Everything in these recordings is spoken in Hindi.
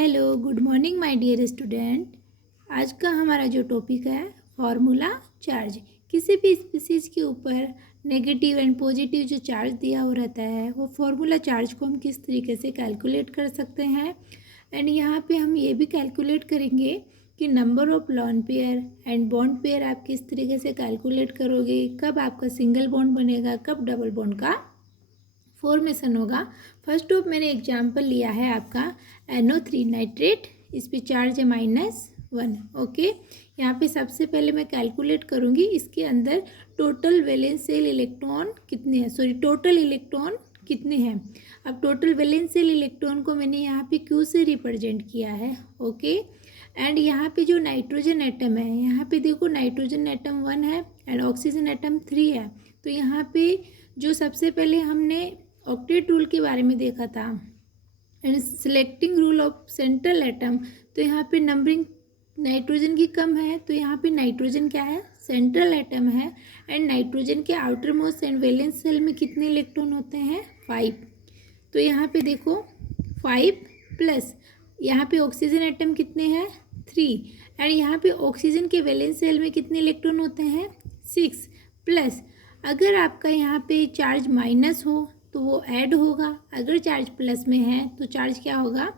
Hello good morning my dear student. आज का हमारा जो टॉपिक है फार्मूला चार्ज। किसी भी स्पीसीज के ऊपर नेगेटिव एंड पॉजिटिव जो चार्ज दिया हुआ रहता है वो फार्मूला चार्ज को हम किस तरीके से कैलकुलेट कर सकते हैं। एंड यहाँ पे हम ये भी कैलकुलेट करेंगे कि number of lone pair and bond pair आप किस तरीके से कैलकुलेट करोगे, कब आपका सिंगल बॉन्ड बनेगा, कब डबल बॉन्ड का फॉर्मेशन होगा। फर्स्ट ऑफ मैंने एग्जांपल लिया है आपका NO3 नाइट्रेट, इस पे चार्ज है -1। ओके, यहाँ पे सबसे पहले मैं कैलकुलेट करूँगी इसके अंदर टोटल वैलेंस शेल इलेक्ट्रॉन कितने हैं, टोटल इलेक्ट्रॉन कितने हैं। अब टोटल वैलेंस शेल इलेक्ट्रॉन को मैंने यहाँ पे Q से रिप्रेजेंट किया है। ओके, एंड यहाँ पे जो नाइट्रोजन एटम है, यहाँ पे देखो नाइट्रोजन एटम 1 है एंड ऑक्सीजन एटम 3 है। तो यहाँ पे जो सबसे पहले हमने ऑक्टेट रूल के बारे में देखा था and selecting rule of central atom, तो यहाँ पे नंबरिंग नाइट्रोजन की कम है, तो यहाँ पे नाइट्रोजन क्या है, सेंट्रल एटम है। एंड नाइट्रोजन के outer most and valence shell में कितने इलेक्ट्रॉन होते हैं, 5। तो यहाँ पे देखो 5 प्लस यहाँ पे ऑक्सीजन एटम कितने हैं, 3। एंड यहाँ पे ऑक्सीजन के वैलेंस शेल में कितने इलेक्ट्रॉन होते हैं, 6 प्लस अगर आपका यहाँ पे चार्ज माइनस हो तो वो ऐड होगा, अगर चार्ज प्लस में है तो चार्ज क्या होगा,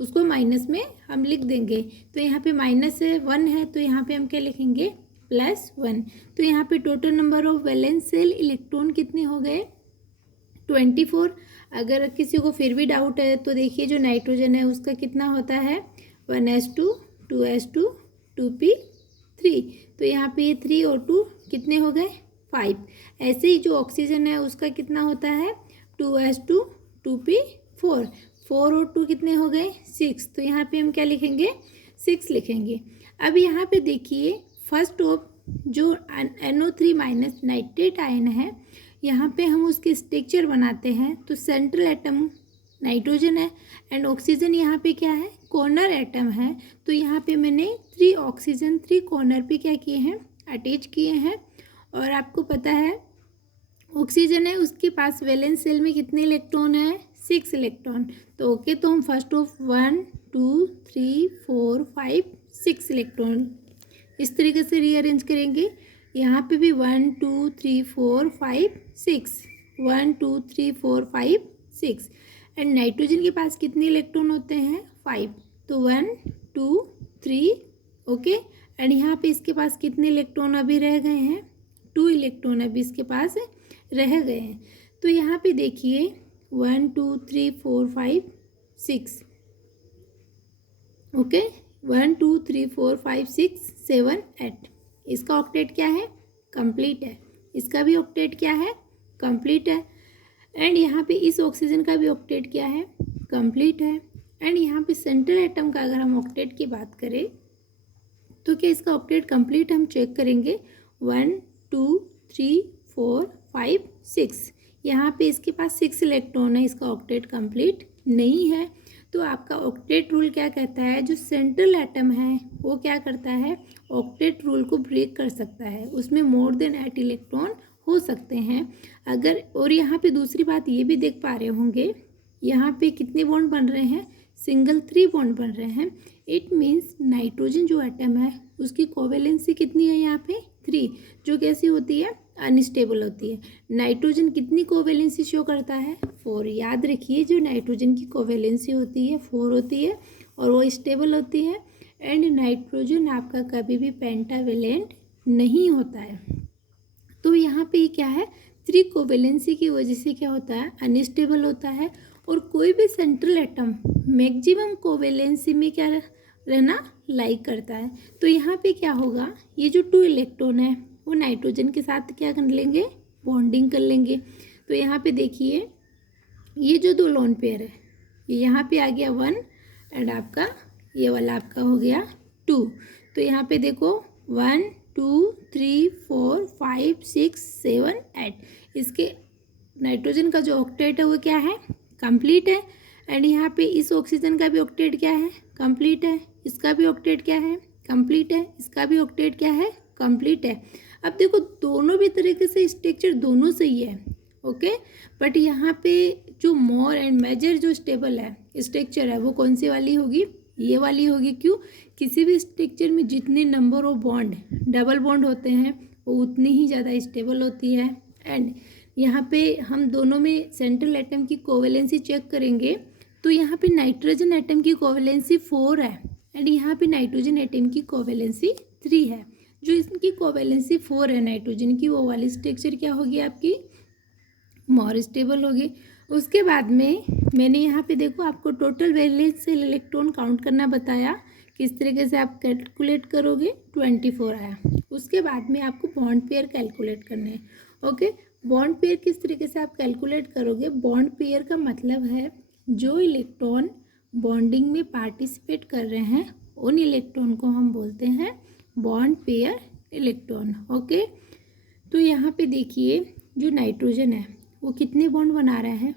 उसको माइनस में हम लिख देंगे। तो यहाँ पे -1 है तो यहाँ पे हम क्या लिखेंगे, +1। तो यहाँ पे total number of valence shell electron कितने हो गए, 24। अगर किसी को फिर भी डाउट है तो देखिए जो नाइट्रोजन है उसका कितना होता है, 1s2 2s2 2p3। तो यहाँ पे ये 3 और 2 कितने हो गए, 5। ऐसे ही जो ऑक्सीजन है उसका कितना होता है, 2s2 2p4, 4 और 2 कितने हो गए, 6। तो यहाँ पे हम क्या लिखेंगे, 6 लिखेंगे। अब यहाँ पे देखिए फर्स्ट ऑफ जो NO3 माइनस नाइट्रेट आयन है, यहाँ पे हम उसके स्ट्रक्चर बनाते हैं। तो सेंट्रल एटम नाइट्रोजन है एंड ऑक्सीजन यहाँ पे क्या है, कॉर्नर एटम है। तो यहाँ पे मैंने 3 ऑक्सीजन 3 कॉर्नर पे क्या किए हैं, अटैच किए हैं। और आपको पता है ऑक्सीजन है उसके पास वैलेंस शेल में कितने इलेक्ट्रॉन है, 6 इलेक्ट्रॉन। तो ओके, तो हम फर्स्ट ऑफ 1 2 3 4 5 6 इलेक्ट्रॉन इस तरीके से रीअरेंज करेंगे। यहाँ पे भी 1 2 3 4 5 6 1 2 3 4 5 6। एंड नाइट्रोजन के पास कितने इलेक्ट्रॉन होते हैं, 5। तो 1 2 3 ओके। एंड यहाँ पे इसके पास कितने इलेक्ट्रॉन अभी रह गए हैं, 2 इलेक्ट्रॉन अभी इसके पास रह गए हैं। तो यहाँ पे देखिए 1 2 3 4 5 6 ओके, 1 2 3 4 5 6 7 8। इसका ऑक्टेट क्या है, कंप्लीट है। इसका भी ऑक्टेट क्या है, कंप्लीट है। एंड यहाँ पे इस ऑक्सीजन का भी ऑक्टेट क्या है, कंप्लीट है। एंड यहाँ पे सेंट्रल एटम का अगर हम ऑक्टेट की बात करें तो क्या इसका ऑक्टेट कंप्लीट, हम चेक करेंगे 1 2 3 4 5 6। यहाँ पे इसके पास 6 इलेक्ट्रॉन है, इसका ऑक्टेट कंप्लीट नहीं है। तो आपका ऑक्टेट रूल क्या कहता है, जो सेंट्रल एटम है वो क्या करता है, ऑक्टेट रूल को ब्रेक कर सकता है, उसमें मोर देन 8 इलेक्ट्रॉन हो सकते हैं अगर। और यहाँ पे दूसरी बात ये भी देख पा रहे होंगे, यहाँ पे कितने बॉन्ड बन रहे हैं, सिंगल 3 बॉन्ड बन रहे हैं। इट मीन्स नाइट्रोजन जो एटम है उसकी कोवेलेंसी कितनी है, यहाँ पे 3, जो कैसी होती है, अनस्टेबल होती है। नाइट्रोजन कितनी कोवेलेंसी शो करता है, 4। याद रखिए जो नाइट्रोजन की कोवेलेंसी होती है 4 होती है और वो स्टेबल होती है। एंड नाइट्रोजन आपका कभी भी पेंटावेलेंट नहीं होता है। तो यहाँ पे क्या है, 3 कोवेलेंसी की वजह से क्या होता है, अनस्टेबल होता है। और कोई भी सेंट्रल एटम मैक्सिमम कोवेलेंसी में क्या रहना लाइक करता है। तो यहाँ पे क्या होगा, ये जो 2 इलेक्ट्रॉन है वो नाइट्रोजन के साथ क्या कर लेंगे, बॉन्डिंग कर लेंगे। तो यहाँ पे देखिए ये जो 2 लोन पेयर है, ये यहाँ पे आ गया 1 एंड आपका ये वाला आपका हो गया 2। तो यहाँ पे देखो 1 2 3 4 5 6 7 8। इसके नाइट्रोजन का जो ऑक्टेट है वो क्या है, कंप्लीट है। एंड यहाँ पे इस ऑक्सीजन का भी ऑक्टेट क्या है, कंप्लीट है। इसका भी ऑक्टेट क्या है, कंप्लीट है। इसका भी ऑक्टेट क्या है, कंप्लीट है। अब देखो दोनों भी तरीके से स्ट्रक्चर दोनों सही है, ओके। बट यहाँ पे जो मोर एंड मेजर जो स्टेबल है स्ट्रक्चर है वो कौन सी वाली होगी, ये वाली होगी। क्यों? किसी भी स्ट्रक्चर में जितने number of bond double bond होते हैं वो उतनी ही ज़्यादा स्टेबल होती है। एंड यहाँ पे हम दोनों में सेंट्रल एटम की कोवेलेंसी चेक करेंगे तो यहाँ पे नाइट्रोजन एटम की कोवेलेंसी 4 है एंड यहाँ पे नाइट्रोजन एटम की कोवेलेंसी 3 है। जो इसकी कोवेलेंसी 4 है नाइट्रोजन की, वो वाली स्ट्रक्चर क्या होगी आपकी? मोर स्टेबल होगी। उसके बाद में मैंने यहाँ पे देखो आपको total valence shell electron count करना बताया, किस तरीके से आप कैलकुलेट करोगे, 24 आया। उसके बाद में आपको बॉन्ड पेयर कैलकुलेट करने हैं। ओके, बॉन्ड पेयर किस तरीके से आप कैलकुलेट करोगे? बॉन्ड पेयर का मतलब है जो इलेक्ट्रॉन बॉन्डिंग में पार्टिसिपेट कर रहे हैं उन इलेक्ट्रॉन को हम बोलते हैं बॉन्ड पेयर इलेक्ट्रॉन। ओके, तो यहाँ पे देखिए जो नाइट्रोजन है वो कितने बॉन्ड बना रहा है?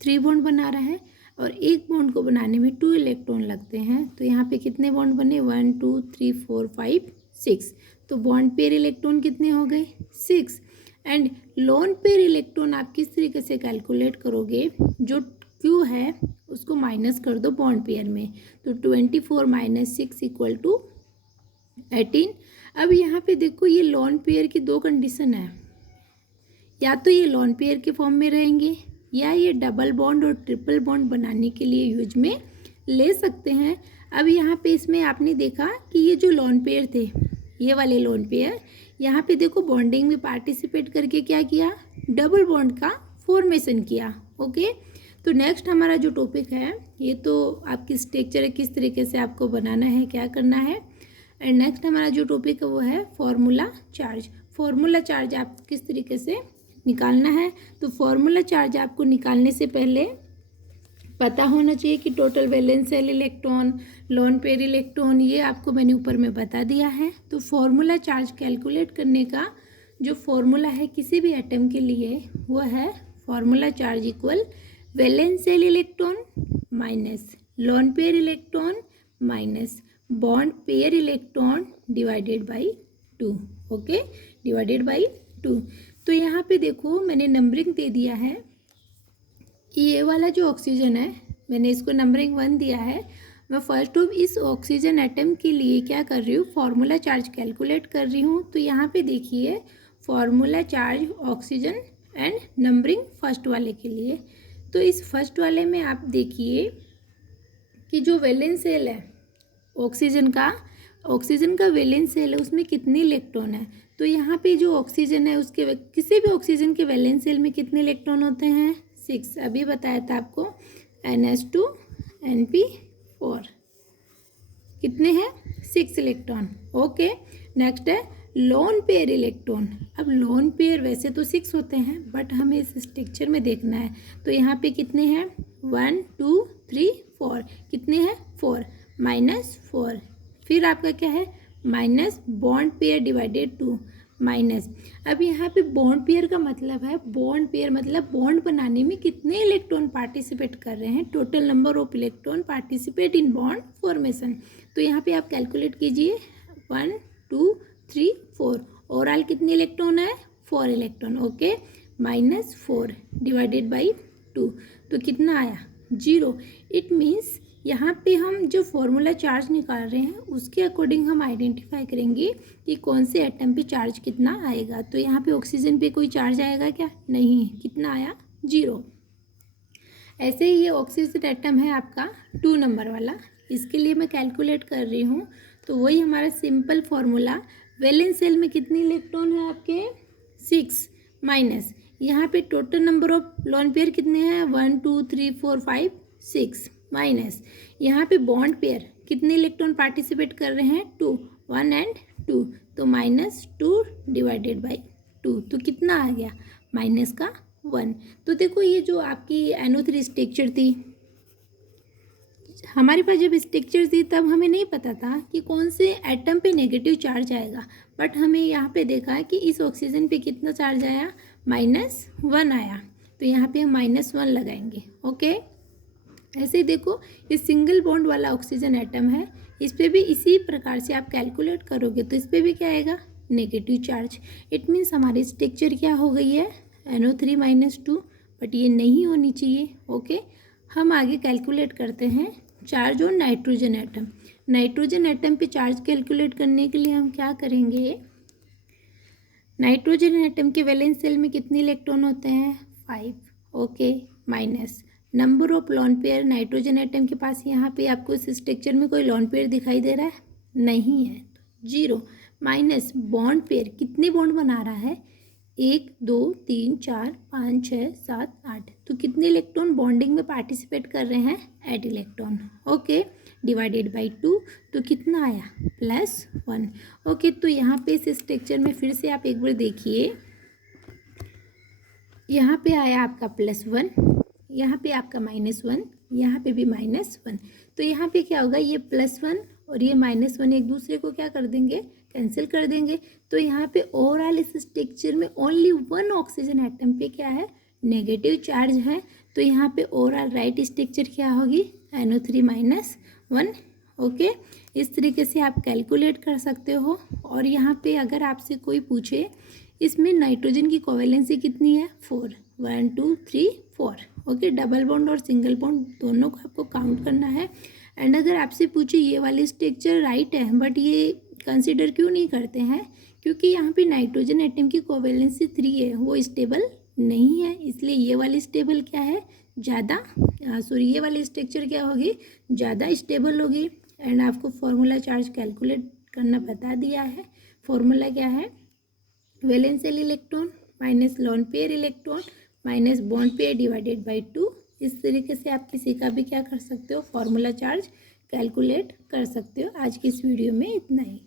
3 बॉन्ड बना रहा है और एक बॉन्ड को बनाने में 2 इलेक्ट्रॉन लगते हैं। तो यहाँ पे कितने बॉन्ड बने? 1 2 3 4 5 6। तो बॉन्ड पेयर इलेक्ट्रॉन कितने हो गए? 6। एंड लोन पेयर इलेक्ट्रॉन आप किस तरीके से कैलकुलेट करोगे? जो Q है उसको माइनस कर दो बॉन्ड पेयर में, तो 24 - 6 = 18। अब यहाँ पे देखो ये लोन पेयर की 2 कंडीशन है, या तो ये लोन पेयर के फॉर्म में रहेंगे या ये डबल बॉन्ड और ट्रिपल बॉन्ड बनाने के लिए यूज में ले सकते हैं। अब यहाँ पे इसमें आपने देखा कि ये जो लोन पेयर थे, ये वाले लोन पेयर, यहाँ पे देखो बॉन्डिंग में पार्टिसिपेट करके क्या किया? डबल बॉन्ड का फॉर्मेशन किया। ओके, तो नेक्स्ट हमारा जो टॉपिक है, ये तो आपकी स्ट्रक्चर है, किस तरीके से आपको बनाना है, क्या करना है। एंड नेक्स्ट हमारा जो टॉपिक है वो है फॉर्मूला चार्ज। फॉर्मूला चार्ज आप किस तरीके से निकालना है, तो फॉर्मूला चार्ज आपको निकालने से पहले पता होना चाहिए कि total valence shell electron, loan pair electron, ये आपको मैंने ऊपर में बता दिया है। तो फॉर्मूला चार्ज कैलकुलेट करने का जो फॉर्मूला है किसी भी एटम के लिए वो है formula charge equal valence shell electron minus lone pair electron minus bond pair electron divided by 2। Okay, divided by 2। तो यहाँ पे देखो मैंने नंबरिंग दे दिया है कि ये वाला जो ऑक्सीजन है मैंने इसको नंबरिंग 1 दिया है। मैं फर्स्ट ऑफ इस ऑक्सीजन एटम के लिए क्या कर रही हूँ? फॉर्मूला चार्ज कैलकुलेट कर रही हूँ। तो यहाँ पे देखिए formula charge oxygen and numbering first वाले के लिए। तो इस फर्स्ट वाले में आप देखिए कि जो वैलेंस सेल है ऑक्सीजन का वैलेंस सेल है, उसमें कितने इलेक्ट्रॉन है? तो यहाँ पे जो ऑक्सीजन है उसके किसी भी ऑक्सीजन के वैलेंस सेल में कितने इलेक्ट्रॉन होते हैं? 6। अभी बताया था आपको NH2 NP4 कितने हैं? 6 इलेक्ट्रॉन। ओके, नेक्स्ट है लोन पेयर इलेक्ट्रॉन। अब लोन पेयर वैसे तो 6 होते हैं बट हमें इस स्ट्रक्चर में देखना है, तो यहाँ पे कितने हैं? 1 2 3 4। कितने हैं? 4 -4। फिर आपका क्या है? Minus bond pair divided 2 minus. अब यहाँ पे बॉन्ड पेयर का मतलब है, बॉन्ड पेयर मतलब बॉन्ड बनाने में कितने इलेक्ट्रॉन पार्टिसिपेट कर रहे हैं, total number of electron participate in bond formation. तो यहाँ पे आप कैलकुलेट कीजिए 1 2 3 4। ओवरऑल कितने इलेक्ट्रॉन है? 4 इलेक्ट्रॉन। ओके, -4 डिवाइडेड बाई 2, तो कितना आया? 0। इट मीन्स यहाँ पे हम जो फॉर्मूला चार्ज निकाल रहे हैं उसके अकॉर्डिंग हम आइडेंटिफाई करेंगे कि कौन से एटम पे चार्ज कितना आएगा। तो यहाँ पे ऑक्सीजन पे कोई चार्ज आएगा क्या? नहीं। कितना आया? 0। ऐसे ही ये ऑक्सीजन एटम है आपका 2 नंबर वाला, इसके लिए मैं कैलकुलेट कर रही हूँ। तो वही हमारा सिंपल फार्मूला, वैलेंस सेल में कितने इलेक्ट्रॉन है आपके? 6 माइनस यहाँ पे total number of lone pair कितने हैं? 1 2 3 4 5 6 माइनस यहाँ पे बॉन्ड पेयर कितने इलेक्ट्रॉन पार्टिसिपेट कर रहे हैं? 2 1 एंड 2, तो -2 डिवाइडेड बाई 2, तो कितना आ गया? माइनस का 1। तो देखो ये जो आपकी NO3 स्ट्रक्चर थी, हमारे पास जब स्ट्रक्चर थी तब हमें नहीं पता था कि कौन से एटम पे नेगेटिव चार्ज आएगा, बट हमें यहाँ पे देखा कि इस ऑक्सीजन पे कितना चार्ज आया? -1 आया, तो यहाँ पे हम -1 लगाएंगे। ओके, ऐसे ही देखो ये सिंगल बॉन्ड वाला ऑक्सीजन एटम है, इस पर भी इसी प्रकार से आप कैलकुलेट करोगे तो इस पर भी क्या आएगा? Negative charge. इट मीन्स हमारी स्ट्रक्चर क्या हो गई है? NO3 - 2, बट ये नहीं होनी चाहिए। ओके, हम आगे कैलकुलेट करते हैं charge on nitrogen atom. Nitrogen atom पे चार्ज कैलकुलेट करने के लिए हम क्या करेंगे, नाइट्रोजन एटम के वैलेंस शेल में कितने इलेक्ट्रॉन होते हैं, 5, okay, minus number of lone pair nitrogen atom के पास। यहाँ पे आपको इस स्ट्रक्चर में कोई लोन पेयर दिखाई दे रहा है, नहीं है, 0, माइनस बॉन्ड पेयर, कितने बॉन्ड बना रहा है, 1 2 3 4 5 6 7 8, तो कितने इलेक्ट्रॉन बॉन्डिंग में पार्टिसिपेट कर रहे हैं, 8 इलेक्ट्रॉन, ओके, डिवाइडेड बाई 2, तो कितना आया, +1, ओके। तो यहाँ पे इस स्ट्रक्चर में फिर से आप एक बार देखिए, यहाँ पे आया आपका +1, यहाँ पे आपका -1, यहाँ पे भी -1, तो यहाँ पे क्या होगा, ये +1 और ये -1 एक दूसरे को क्या कर देंगे, कैंसिल कर देंगे। तो यहाँ पे ओवरऑल इस स्ट्रक्चर में ओनली 1 ऑक्सीजन एटम पे क्या है, नेगेटिव चार्ज है। तो यहाँ पे ओवरऑल राइट स्ट्रक्चर क्या होगी, NO3-1, ओके। इस तरीके से आप कैलकुलेट कर सकते हो। और यहाँ पे अगर आपसे कोई पूछे इसमें नाइट्रोजन की कोवेलेंसी कितनी है, 4, 1 2 3 4, ओके। डबल बॉन्ड और सिंगल बॉन्ड दोनों को आपको काउंट करना है। एंड अगर आपसे पूछे ये वाली स्ट्रक्चर राइट है बट ये कंसिडर क्यों नहीं करते हैं, क्योंकि यहाँ पे नाइट्रोजन एटम की कोवेलेंसी 3 है, वो स्टेबल नहीं है, इसलिए ये वाली स्टेबल क्या है, ज़्यादा, सॉरी ये वाली स्ट्रक्चर क्या होगी, ज़्यादा स्टेबल होगी। एंड आपको फॉर्मूला चार्ज कैलकुलेट करना बता दिया है। फॉर्मूला क्या है, valence shell electron minus lone pair electron minus bond pair divided by 2। इस तरीके से आप किसी का भी क्या कर सकते हो, फॉर्मूला चार्ज कैलकुलेट कर सकते हो। आज की इस वीडियो में इतना ही।